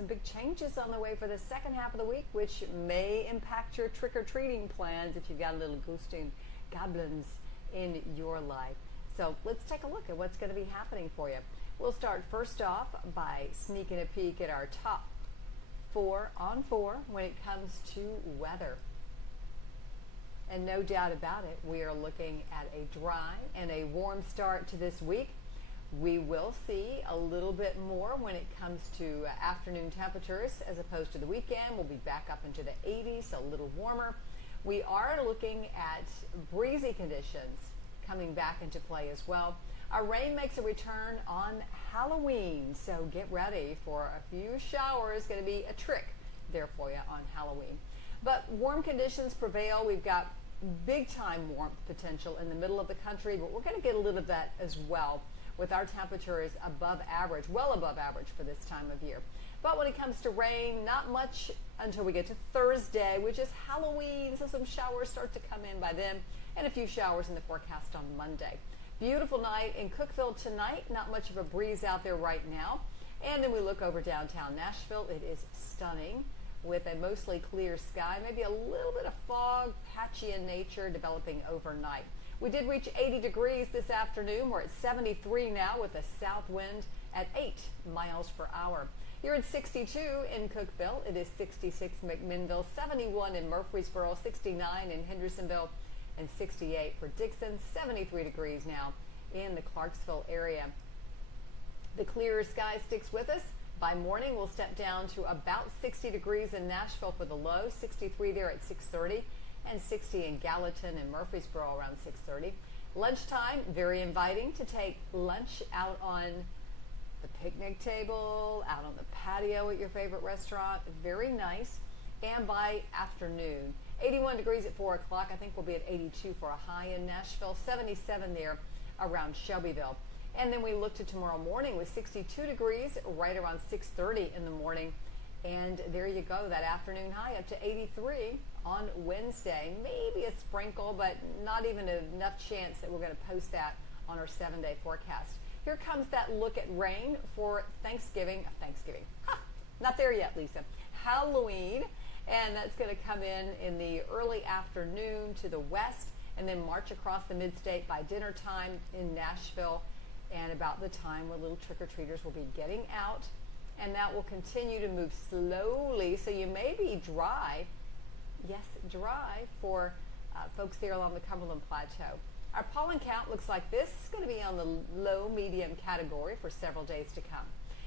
some big changes on the way for the second half of the week, which may impact your trick-or-treating plans if you've got a little ghost and goblins in your life. So let's take a look at what's going to be happening for you. We'll start first off by sneaking a peek at our top 4 on 4 when it comes to weather. And no doubt about it, we are looking at a dry and a warm start to this week. We will see a little bit more when it comes to afternoon temperatures as opposed to the weekend. We'll be back up into the 80s, a little warmer. We are looking at breezy conditions coming back into play as well. Our rain makes a return on Halloween, so get ready for a few showers. Going to be a trick there for you on Halloween. But warm conditions prevail. We've got big time warmth potential in the middle of the country, but we're going to get a little of that as well with our temperatures above average, well above average for this time of year. But when it comes to rain, not much until we get to Thursday, which is Halloween, so some showers start to come in by then, and a few showers in the forecast on Monday. Beautiful night in Cookeville tonight, not much of a breeze out there right now. And then we look over downtown Nashville. It is stunning with a mostly clear sky, maybe a little bit of fog, patchy in nature, developing overnight. We did reach 80 degrees this afternoon. We're at 73 now with a south wind at 8 miles per hour. You're at 62 in Cookeville. It is 66 McMinnville, 71 in Murfreesboro, 69 in Hendersonville, and 68 for Dixon, 73 degrees now in the Clarksville area. The clearer sky sticks with us. By morning, we'll step down to about 60 degrees in Nashville for the low, 63 there at 6:30, and 60 in Gallatin and Murfreesboro around 6:30. Lunchtime, very inviting to take lunch out on the picnic table, out on the patio at your favorite restaurant. Very nice. And by afternoon, 81 degrees at 4 o'clock. I think we'll be at 82 for a high in Nashville, 77 there around Shelbyville. And then we look to tomorrow morning with 62 degrees right around 6:30 in the morning. And there you go, that afternoon high up to 83 on Wednesday. Maybe a sprinkle, but not even enough chance that we're going to post that on our 7-day forecast. Here comes that look at rain for Thanksgiving. Not there yet, Lisa. Halloween. And that's going to come in the early afternoon to the west and then march across the mid-state by dinner time in Nashville and about the time where little trick-or-treaters will be getting out. And that will continue to move slowly, so you may be dry, yes, dry, for folks there along the Cumberland Plateau. Our pollen count looks like this. It's going to be on the low-medium category for several days to come.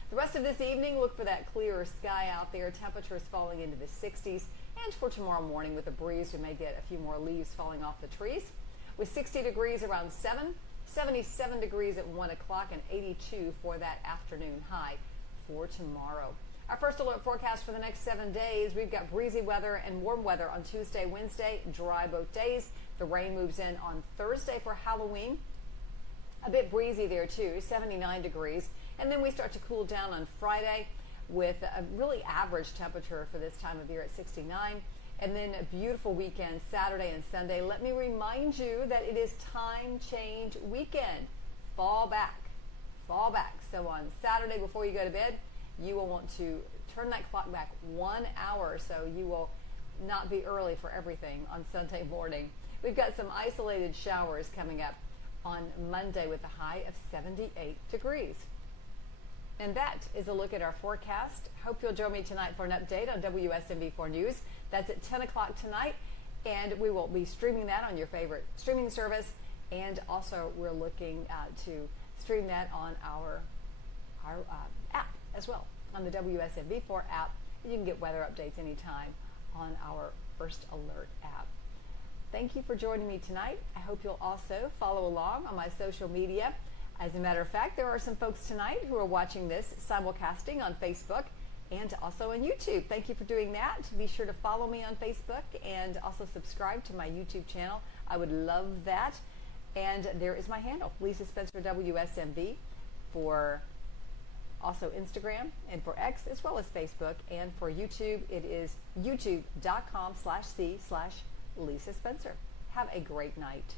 The rest of this evening, look for that clearer sky out there. Temperatures falling into the 60s. And for tomorrow morning with a breeze, we may get a few more leaves falling off the trees. With 60 degrees around 7, 77 degrees at 1 o'clock, and 82 for that afternoon high for tomorrow. Our first alert forecast for the next 7 days, we've got breezy weather and warm weather on Tuesday, Wednesday, dry both days. The rain moves in on Thursday for Halloween. A bit breezy there too, 79 degrees. And then we start to cool down on Friday with a really average temperature for this time of year at 69. And then a beautiful weekend, Saturday and Sunday. Let me remind you that it is time change weekend. Fall back. So on Saturday before you go to bed, you will want to turn that clock back 1 hour so you will not be early for everything on Sunday morning. We've got some isolated showers coming up on Monday with a high of 78 degrees. And that is a look at our forecast. Hope you'll join me tonight for an update on WSMV4 News. That's at 10 o'clock tonight, and we will be streaming that on your favorite streaming service. And also, we're looking to stream that on our app as well, on the WSMV4 app. You can get weather updates anytime on our First Alert app. Thank you for joining me tonight. I hope you'll also follow along on my social media. As a matter of fact, there are some folks tonight who are watching this simulcasting on Facebook and also on YouTube. Thank you for doing that. Be sure to follow me on Facebook and also subscribe to my YouTube channel. I would love that. And there is my handle, Lisa Spencer WSMV, for also Instagram and for X as well as Facebook. And for YouTube, it is youtube.com/c/Lisa Spencer. Have a great night.